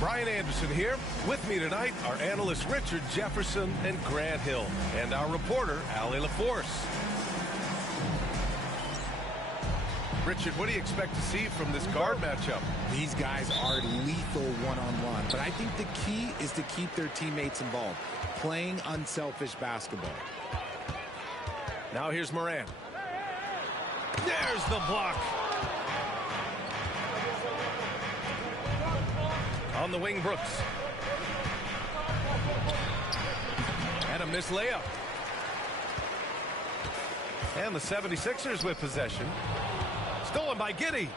Brian Anderson here. With me tonight are analysts Richard Jefferson and Grant Hill, and our reporter, Allie LaForce. Richard, what do you expect to see from this guard matchup? These guys are lethal one-on-one, but I think the key is to keep their teammates involved, playing unselfish basketball. Now here's Moran. There's the block. On the wing, Brooks. And a missed layup. And the 76ers with possession. Stolen by Giddey.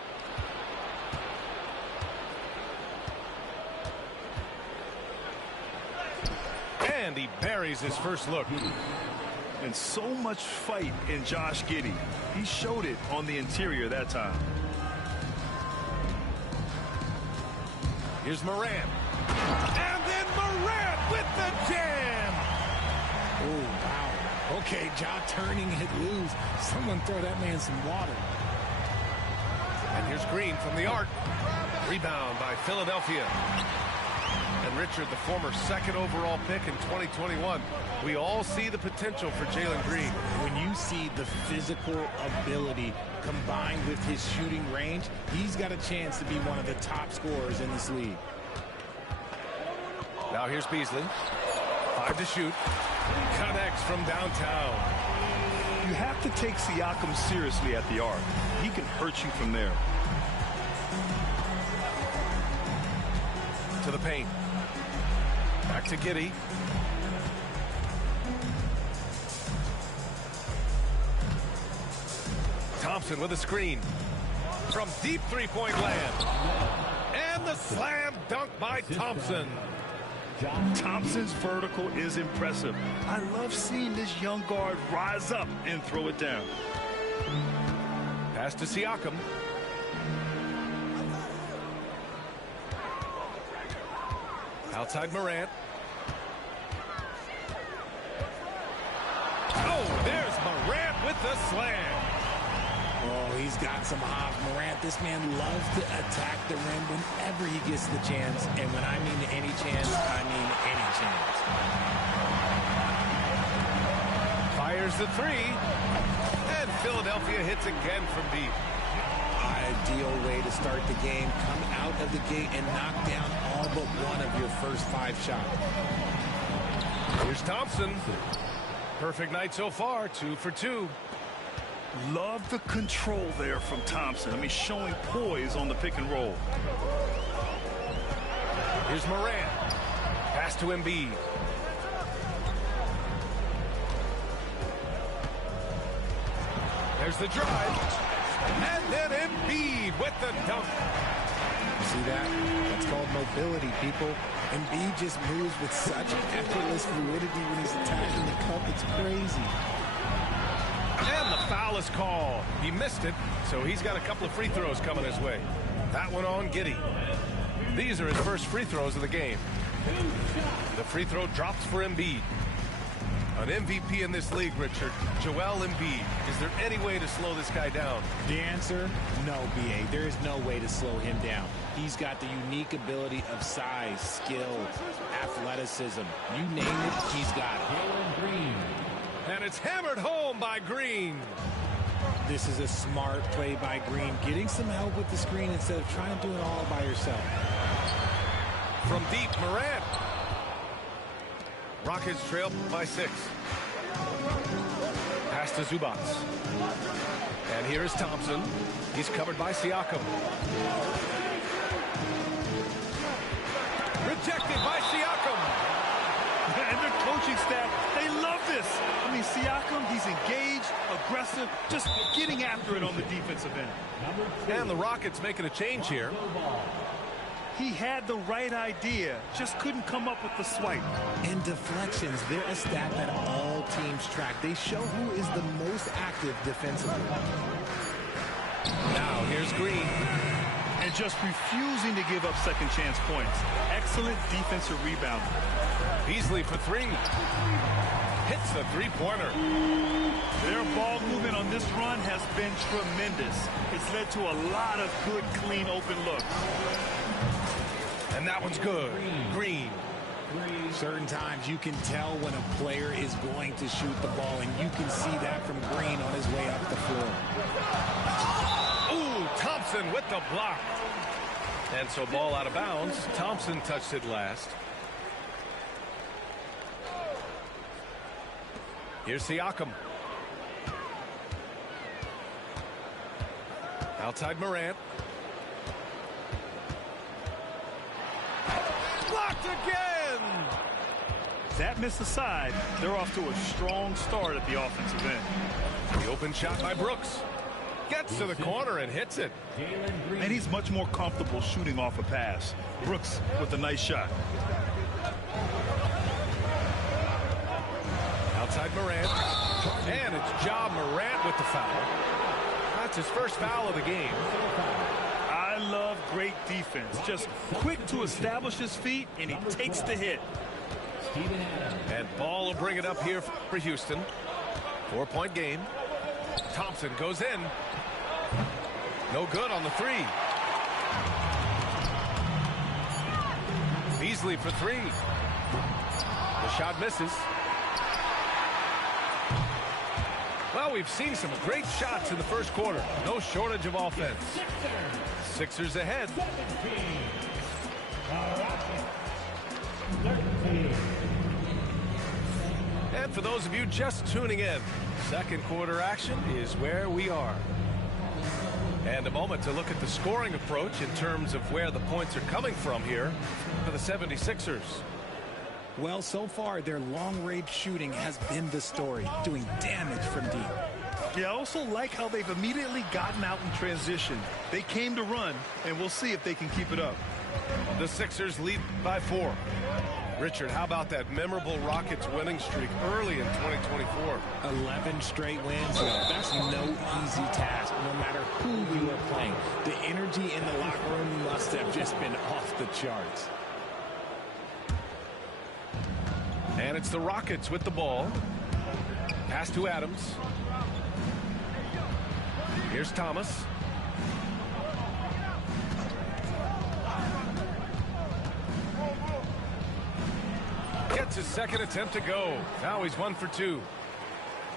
And he buries his first look. And so much fight in Josh Giddey. He showed it on the interior that time. Here's Moran. And then Moran with the jam. Oh, wow. Okay, Ja turning it loose. Someone throw that man some water. And here's Green from the arc. Rebound by Philadelphia. And Richard, the former second overall pick in 2021. We all see the potential for Jalen Green. When you see the physical ability combined with his shooting range, he's got a chance to be one of the top scorers in this league. Now here's Beasley. 5 to shoot. Connects from downtown. You have to take Siakam seriously at the arc. He can hurt you from there. To the paint. Back to Giddey. Thompson with a screen. From deep three-point land. And the slam dunk by Thompson. Thompson's vertical is impressive. I love seeing this young guard rise up and throw it down. Pass to Siakam. Outside Morant. Oh, there's Morant with the slam. Oh, he's got some hops. Morant, this man loves to attack the rim whenever he gets the chance. And when I mean any chance, I mean any chance. Fires the three. And Philadelphia hits again from deep. Ideal way to start the game. Come out of the gate and knock down all but one of your first 5 shots. Here's Thompson. Perfect night so far, 2 for 2. Love the control there from Thompson. I mean, showing poise on the pick and roll. Here's Moran. Pass to Embiid. There's the drive. And then Embiid with the dunk. See that? That's called mobility, people. Embiid just moves with such effortless fluidity when he's attacking the cup. It's crazy. And the foul is called. He missed it, so he's got a couple of free throws coming his way. That one on Giddey. These are his first free throws of the game. The free throw drops for Embiid. An MVP in this league, Richard. Joel Embiid. Is there any way to slow this guy down? The answer, no, B.A. There is no way to slow him down. He's got the unique ability of size, skill, athleticism. You name it, he's got it. Green. And it's hammered home by Green. This is a smart play by Green. Getting some help with the screen instead of trying to do it all by yourself. From deep, Morant. Rockets trail by 6. Pass to Zubac. And here's Thompson. He's covered by Siakam. Rejected by Siakam. And their coaching staff, they love this. I mean, Siakam, he's engaged, aggressive, just getting after it on the defensive end. And the Rockets making a change here. He had the right idea, just couldn't come up with the swipe. And deflections, they're a stat that all teams track. They show who is the most active defensively. Now here's Green. And just refusing to give up second chance points. Excellent defensive rebound. Beasley for 3. Hits the three-pointer. Their ball movement on this run has been tremendous. It's led to a lot of good, clean, open looks. And that one's good. Green. Certain times you can tell when a player is going to shoot the ball, and you can see that from Green on his way up the floor. Ooh, Thompson with the block. And so ball out of bounds. Thompson touched it last. Here's Siakam. Outside Morant. Blocked again! That missed aside. They're off to a strong start at the offensive end. The open shot by Brooks. Gets to the corner and hits it. And he's much more comfortable shooting off a pass. Brooks with a nice shot. Outside Morant. And it's Ja Morant with the foul. That's his first foul of the game. I love great defense. Just quick to establish his feet, and he takes the hit. And Ball will bring it up here for Houston. 4-point game. Thompson goes in. No good on the three. Beasley for three. The shot misses. Well, we've seen some great shots in the first quarter. No shortage of offense. Sixers ahead. And for those of you just tuning in, second quarter action is where we are. And a moment to look at the scoring approach in terms of where the points are coming from here for the 76ers. Well, so far, their long-range shooting has been the story, doing damage from deep. Yeah, I also like how they've immediately gotten out in transition. They came to run, and we'll see if they can keep it up. The Sixers lead by 4. Richard, how about that memorable Rockets winning streak early in 2024? 11 straight wins. That's no easy task, no matter who you are playing. The energy in the locker room must have just been off the charts. And it's the Rockets with the ball. Pass to Adams. Here's Thomas. Gets his second attempt to go. Now he's 1 for 2.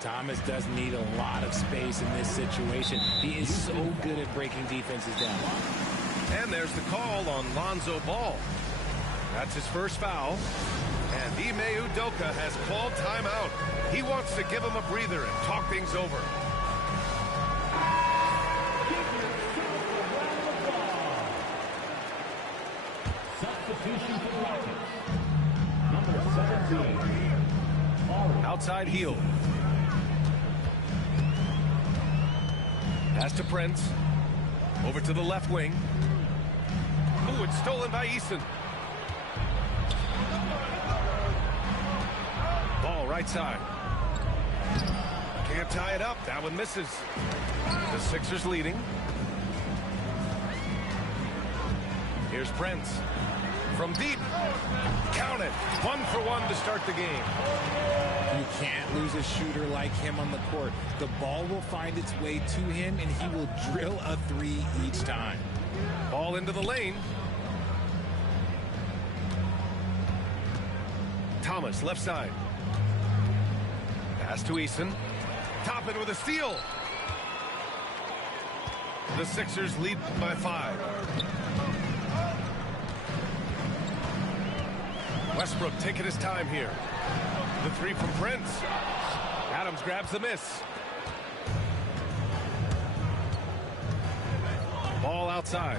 Thomas does need a lot of space in this situation. He is so good at breaking defenses down. And there's the call on Lonzo Ball. That's his first foul. And Ime Udoka has called timeout. He wants to give him a breather and talk things over. Substitution for the Rockets. Number 17. Outside heel. Pass to Prince. Over to the left wing. Ooh, it's stolen by Eason. Ball right side. Can't tie it up. That one misses. The Sixers leading. Here's Prince. From deep. Count it. 1 for 1 to start the game. You can't lose a shooter like him on the court. The ball will find its way to him, and he will drill a three each time. Ball into the lane. Thomas, left side. Pass to Eason. Toppin with a steal. The Sixers lead by 5. Westbrook taking his time here. The three from Prince. Adams grabs the miss. Ball outside.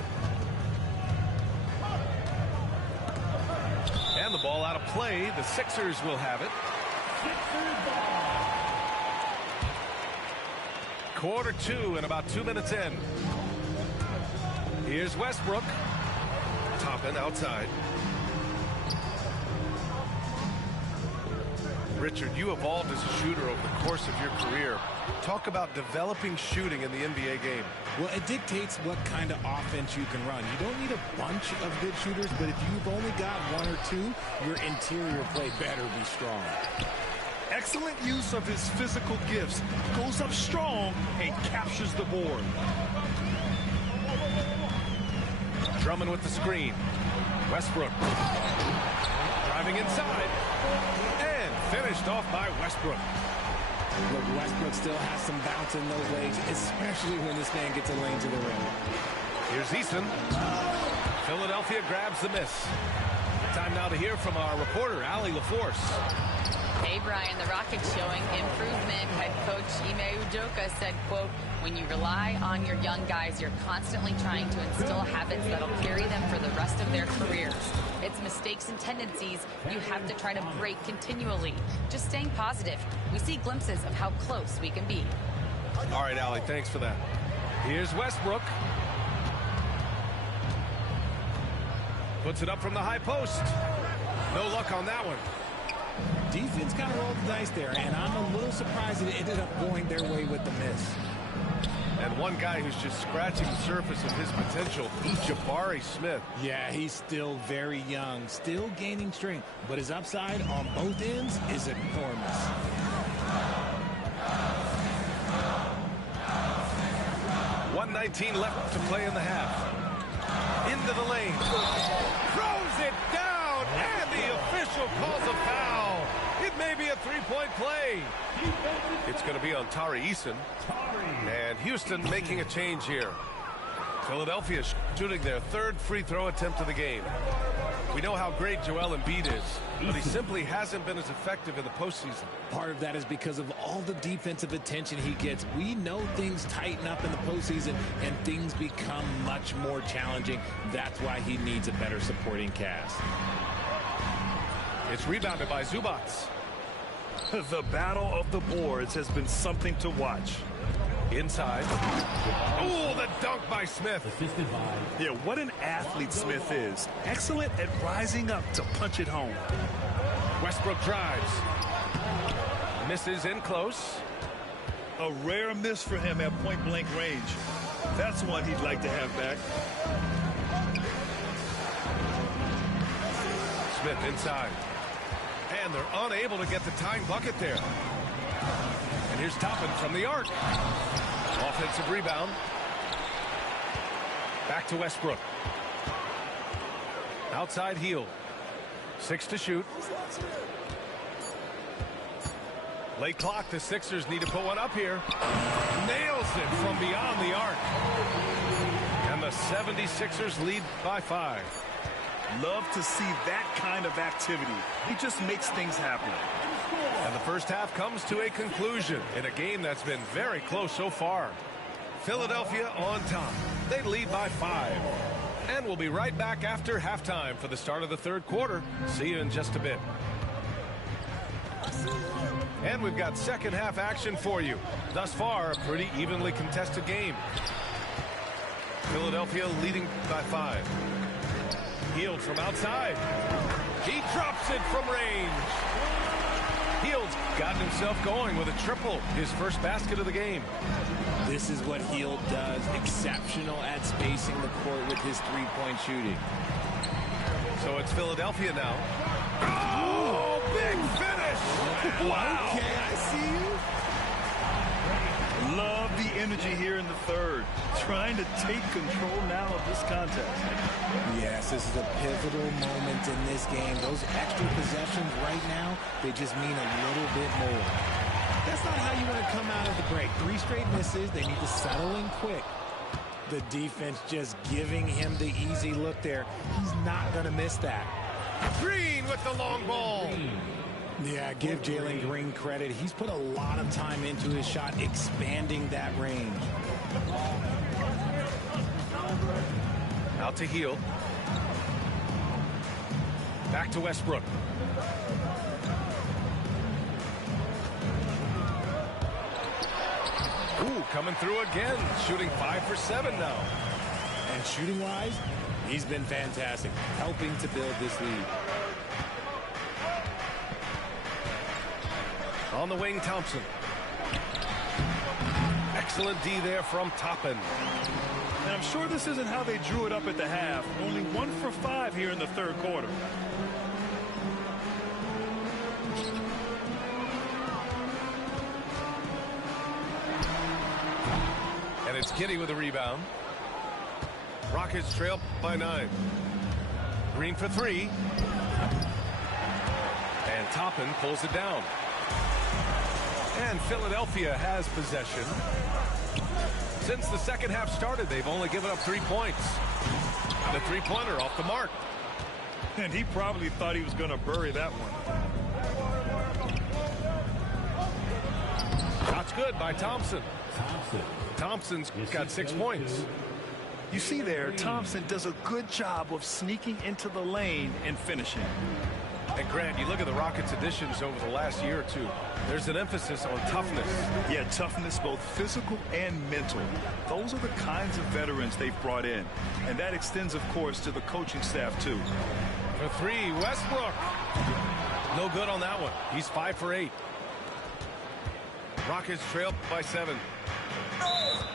And the ball out of play. The Sixers will have it. Quarter 2 and about 2 minutes in. Here's Westbrook. Toppin outside. Richard, you evolved as a shooter over the course of your career. Talk about developing shooting in the NBA game. Well, it dictates what kind of offense you can run. You don't need a bunch of good shooters, but if you've only got 1 or 2, your interior play better be strong. Excellent use of his physical gifts. Goes up strong and captures the board. Drummond with the screen. Westbrook. Driving inside. And finished off by Westbrook. Look, Westbrook still has some bounce in those legs, especially when this man gets a lane to the rim. Here's Eason. Philadelphia grabs the miss. Time now to hear from our reporter, Allie LaForce. Hey, Brian, the Rockets showing improvement. Head coach Ime Udoka said, quote, when you rely on your young guys, you're constantly trying to instill habits that'll carry them for the rest of their careers. It's mistakes and tendencies you have to try to break continually. Just staying positive. We see glimpses of how close we can be. All right, Allie, thanks for that. Here's Westbrook. Puts it up from the high post. No luck on that one. Defense kind of rolled the dice there, and I'm a little surprised it ended up going their way with the miss. And one guy who's just scratching the surface of his potential, Jabari Smith. Yeah, he's still very young, still gaining strength, but his upside on both ends is enormous. .119 left to play in the half. Into the lane. Throws it down, and the official calls a foul. It may be a three-point play. It's going to be on Tari Eason. And Houston making a change here. Philadelphia shooting their third free throw attempt of the game. We know how great Joel Embiid is, but he simply hasn't been as effective in the postseason. Part of that is because of all the defensive attention he gets. We know things tighten up in the postseason, and things become much more challenging. That's why he needs a better supporting cast. It's rebounded by Zubats. The battle of the boards has been something to watch. Inside. Oh, the dunk by Smith. Yeah, what an athlete Smith is. Excellent at rising up to punch it home. Westbrook drives. Misses in close. A rare miss for him at point-blank range. That's one he'd like to have back. Smith inside. And they're unable to get the tying bucket there. And here's Toppin from the arc. Offensive rebound. Back to Westbrook. Outside heel. 6 to shoot. Late clock. The Sixers need to put one up here. Nails it from beyond the arc. And the 76ers lead by 5. Love to see that kind of activity. He just makes things happen. And the first half comes to a conclusion in a game that's been very close so far. Philadelphia on top. They lead by 5. And we'll be right back after halftime for the start of the third quarter. See you in just a bit. And we've got second half action for you. Thus far, a pretty evenly contested game. Philadelphia leading by 5. Hield from outside. He drops it from range. Hield's gotten himself going with a triple, his first basket of the game. This is what Hield does, exceptional at spacing the court with his three-point shooting. So it's Philadelphia now. Oh, big finish! Wow! Okay, I see you. Love the energy here in the third. Trying to take control now of this contest. Yes, this is a pivotal moment in this game. Those extra possessions right now, they just mean a little bit more. That's not how you want to come out of the break. 3 straight misses. They need to settle in quick. The defense just giving him the easy look there. He's not going to miss that. Green with the long ball. Yeah, give Jalen Green credit. He's put a lot of time into his shot, expanding that range. Out to Hield. Back to Westbrook. Ooh, coming through again. Shooting 5 for 7 now. And shooting-wise, he's been fantastic, helping to build this lead. On the wing, Thompson. Excellent D there from Toppin. And I'm sure this isn't how they drew it up at the half. Only 1 for 5 here in the third quarter. And it's Giddey with a rebound. Rockets trail by 9. Green for three. And Toppin pulls it down. And Philadelphia has possession. Since the second half started, they've only given up 3 points. The three-pointer off the mark. And he probably thought he was going to bury that one. Shot's good by Thompson. Thompson's got 6 points. You see there, Thompson does a good job of sneaking into the lane and finishing. And Grant, you look at the Rockets' additions over the last year or two, there's an emphasis on toughness. Yeah, toughness, both physical and mental. Those are the kinds of veterans they've brought in. And that extends, of course, to the coaching staff, too. For three, Westbrook. No good on that one. He's 5 for 8. Rockets trail by 7.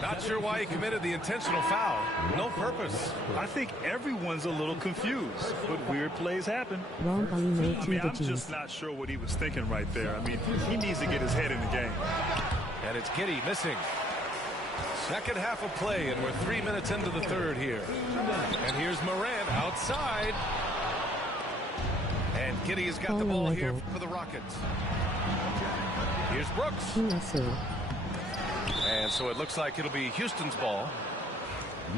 Not sure why he committed the intentional foul. No purpose. I think everyone's a little confused, but weird plays happen. I'm just not sure what he was thinking right there. I mean, he needs to get his head in the game. And it's Giddey missing. Second half of play, and we're 3 minutes into the third here. And here's Morant outside. And Giddey has got the ball here for the Rockets. Here's Brooks. And so it looks like it'll be Houston's ball.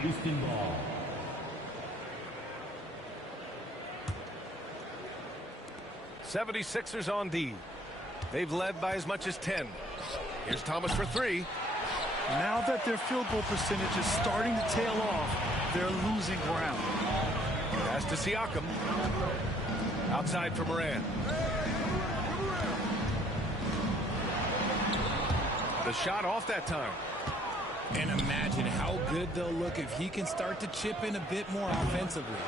Houston ball. '76ers on D. They've led by as much as 10. Here's Thomas for three. Now that their field goal percentage is starting to tail off, they're losing ground. Pass to Siakam. Outside for Morant. The shot off that time. And imagine how good they'll look if he can start to chip in a bit more offensively.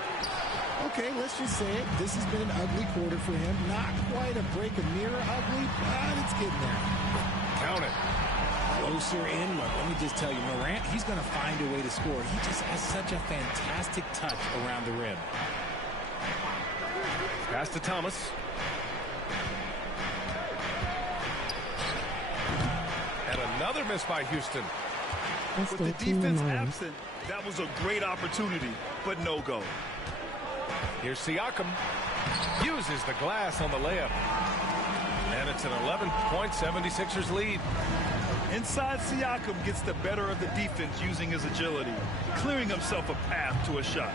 Okay, let's just say it. This has been an ugly quarter for him. Not quite a break a mirror ugly, but it's getting there. Count it. Closer in. Look, let me just tell you, Morant, he's going to find a way to score. He just has such a fantastic touch around the rim. Pass to Thomas. And another miss by Houston. With the defense absent, that was a great opportunity, but no go. Here's Siakam. Uses the glass on the layup. And it's an 11-point 76ers lead. Inside, Siakam gets the better of the defense using his agility, clearing himself a path to a shot.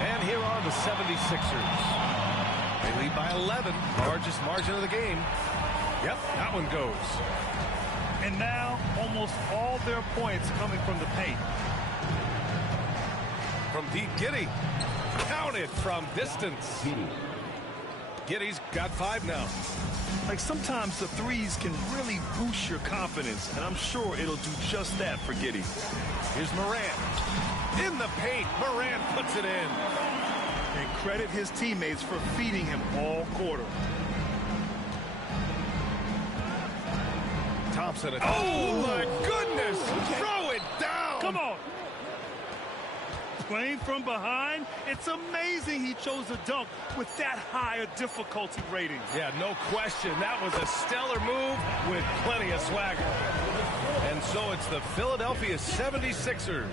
And here are the 76ers. They lead by 11, largest margin of the game. Yep, that one goes. And now, almost all their points coming from the paint. From deep, Giddey. Counted from distance. Giddey's got 5 now. Like, sometimes the threes can really boost your confidence, and I'm sure it'll do just that for Giddey. Here's Morant. In the paint, Morant puts it in. And credit his teammates for feeding him all quarter. Thompson. Oh, my goodness. Throw it down. Come on. Playing from behind, it's amazing he chose a dunk with that high a difficulty rating. Yeah, no question. That was a stellar move with plenty of swagger. And so it's the Philadelphia 76ers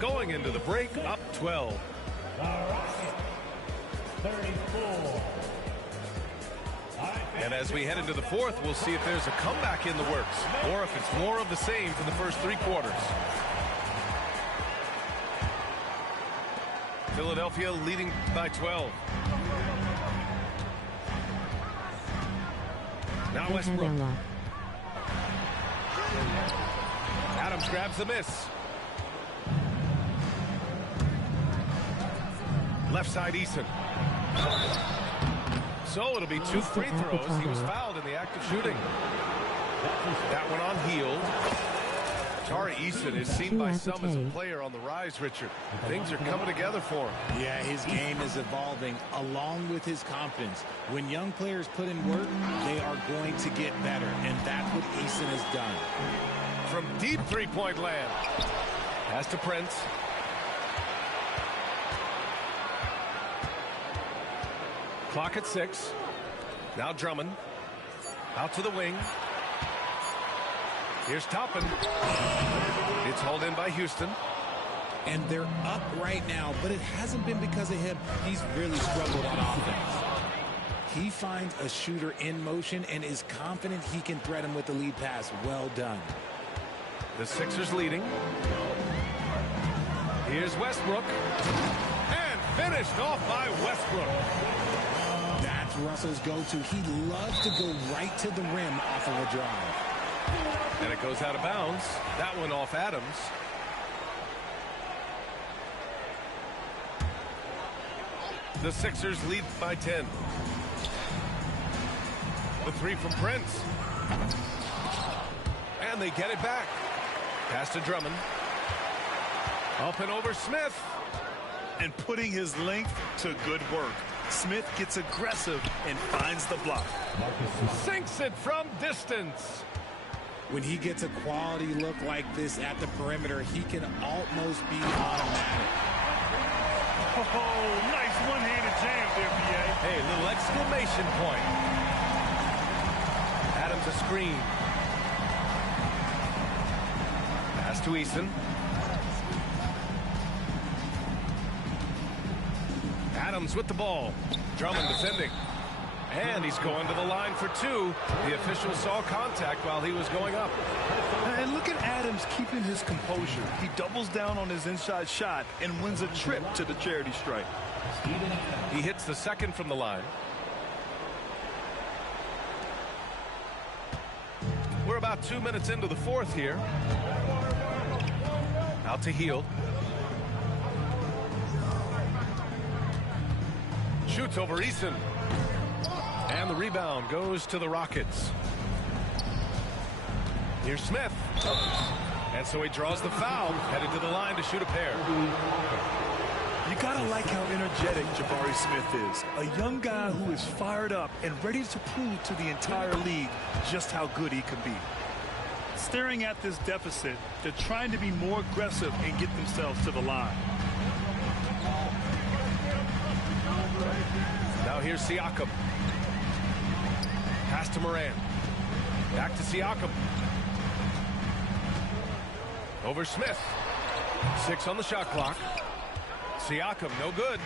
going into the break up 12. 34. And as we head into the fourth, we'll see if there's a comeback in the works or if it's more of the same for the first 3 quarters. Philadelphia leading by 12. Now Westbrook. Adams grabs the miss. Left side Eason. So it'll be 2 free throws. He was fouled in the act of shooting. That one on Hield. Tari Eason is seen by some as a player on the rise, Richard. Things are coming together for him. Yeah, his game is evolving along with his confidence. When young players put in work, they are going to get better, and that's what Eason has done. From deep three-point land. Pass to Prince. Clock at 6. Now Drummond. Out to the wing. Here's Toppin. It's hauled in by Houston. And they're up right now, but it hasn't been because of him. He's really struggled on offense. He finds a shooter in motion and is confident he can thread him with the lead pass. Well done. The Sixers leading. Here's Westbrook. And finished off by Westbrook. That's Russell's go-to. He loves to go right to the rim off of a drive. And it goes out of bounds. That one off Adams. The Sixers lead by 10. The three from Prince. And they get it back. Pass to Drummond. Up and over Smith. And putting his length to good work. Smith gets aggressive and finds the block. Sinks it from distance. When he gets a quality look like this at the perimeter, he can almost be automatic. Oh, nice one-handed jam there, B.A. Hey, little exclamation point. Adams a screen. Pass to Eason. Adams with the ball. Drummond defending. And he's going to the line for two. The official saw contact while he was going up. And look at Adams keeping his composure. He doubles down on his inside shot and wins a trip to the charity stripe. He hits the second from the line. We're about 2 minutes into the fourth here. Out to Hield. Shoots over Eason. And the rebound goes to the Rockets. Here's Smith. And so he draws the foul, headed to the line to shoot a pair. You gotta like how energetic Jabari Smith is. A young guy who is fired up and ready to prove to the entire league just how good he can be. Staring at this deficit, they're trying to be more aggressive and get themselves to the line. Now here's Siakam. Pass to Moran. Back to Siakam. Over Smith. 6 on the shot clock. Siakam, no good.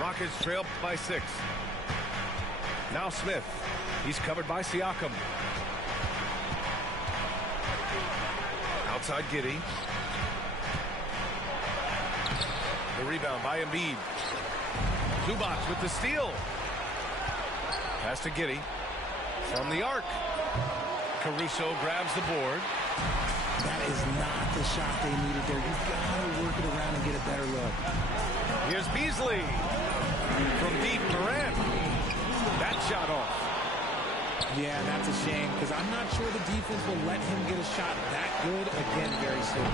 Rockets trail by 6. Now Smith. He's covered by Siakam. Outside Giddey. The rebound by Embiid. Zubac with the steal. Pass to Giddey. From the arc. Caruso grabs the board. That is not the shot they needed there. You've got to work it around and get a better look. Here's Beasley. From deep, Morant. That shot off. Yeah, that's a shame because I'm not sure the defense will let him get a shot that good again very soon.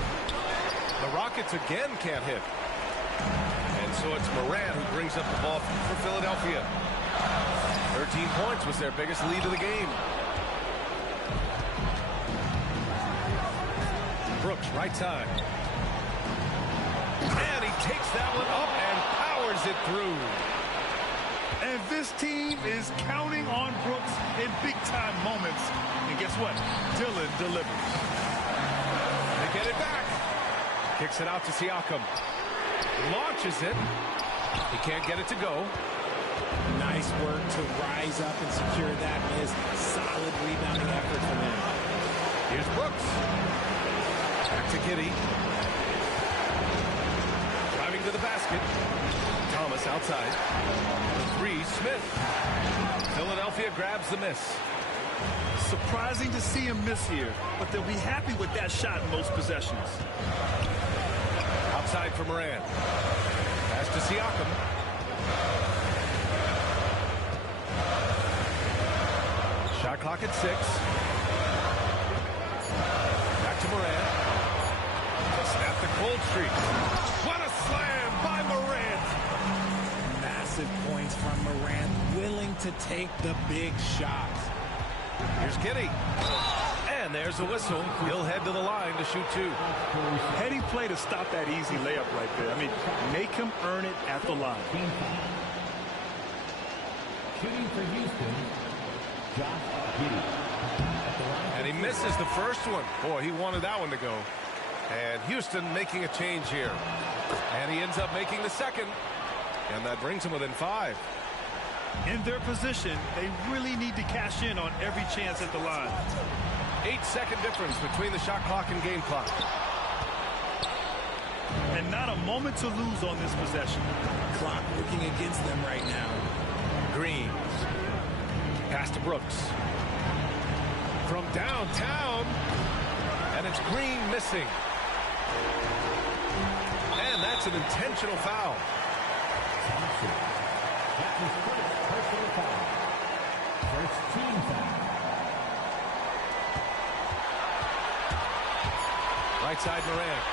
The Rockets again can't hit. And so it's Morant who brings up the ball for Philadelphia. 13 points was their biggest lead of the game. Brooks, right side. And he takes that one up and powers it through. And this team is counting on Brooks in big-time moments. And guess what? Dillon delivers. They get it back. Kicks it out to Siakam. Launches it. He can't get it to go. Nice work to rise up and secure that miss. Solid rebounding effort from him. Here's Brooks. Back to Giddey. Driving to the basket. Thomas outside. The three, Smith. Philadelphia grabs the miss. Surprising to see him miss here, but they'll be happy with that shot in most possessions. Outside for Moran. Pass to Siakam. Shot clock at 6. Back to Moran. To snap the cold streak. What a slam by Morant. Massive points from Morant, willing to take the big shots. Here's Giddey. And there's a whistle. He'll head to the line to shoot 2. Heading play to stop that easy layup right there. I mean, make him earn it at the line. Shooting for Houston, Josh Giddey. And he misses the first one. Boy, he wanted that one to go. And Houston making a change here. And he ends up making the second. And that brings him within 5. In their position, they really need to cash in on every chance at the line. 8-second difference between the shot clock and game clock. And not a moment to lose on this possession. Clock working against them right now. Green. Pass to Brooks. From downtown. And it's Green missing. And that's an intentional foul. That's his first personal foul. First team foul. Right side Morant.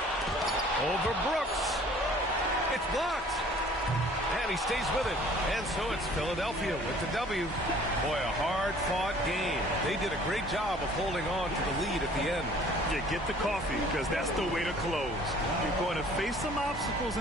Over Brooks. It's blocked. And he stays with it. And so it's Philadelphia with the W. Boy, a hard-fought game. They did a great job of holding on to the lead at the end. Yeah, get the coffee, because that's the way to close. You're going to face some obstacles.